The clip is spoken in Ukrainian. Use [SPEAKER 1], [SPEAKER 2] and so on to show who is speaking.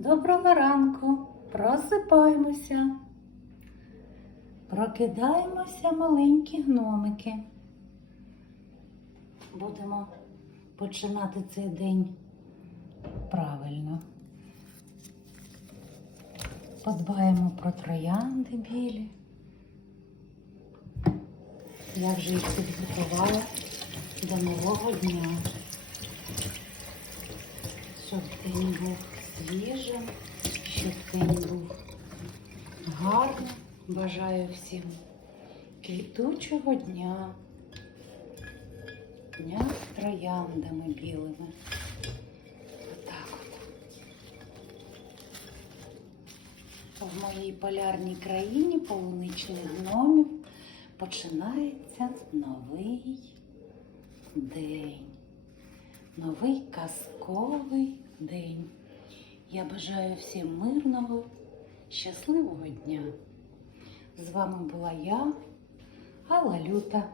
[SPEAKER 1] Доброго ранку. Просипаємося. Прокидаємося маленькі гномики. Будемо починати цей день правильно. Подбаємо про троянди білі. Я вже їх підготувала до нового дня щоб день був щоб день був гарним. Бажаю всім квітучого дня, дня з трояндами білими. Отак от. В моїй полярній країні полуничних гномів починається новий день новий казковий день. Я бажаю всім мирного, щасливого дня. З вами була я, Алла Люта.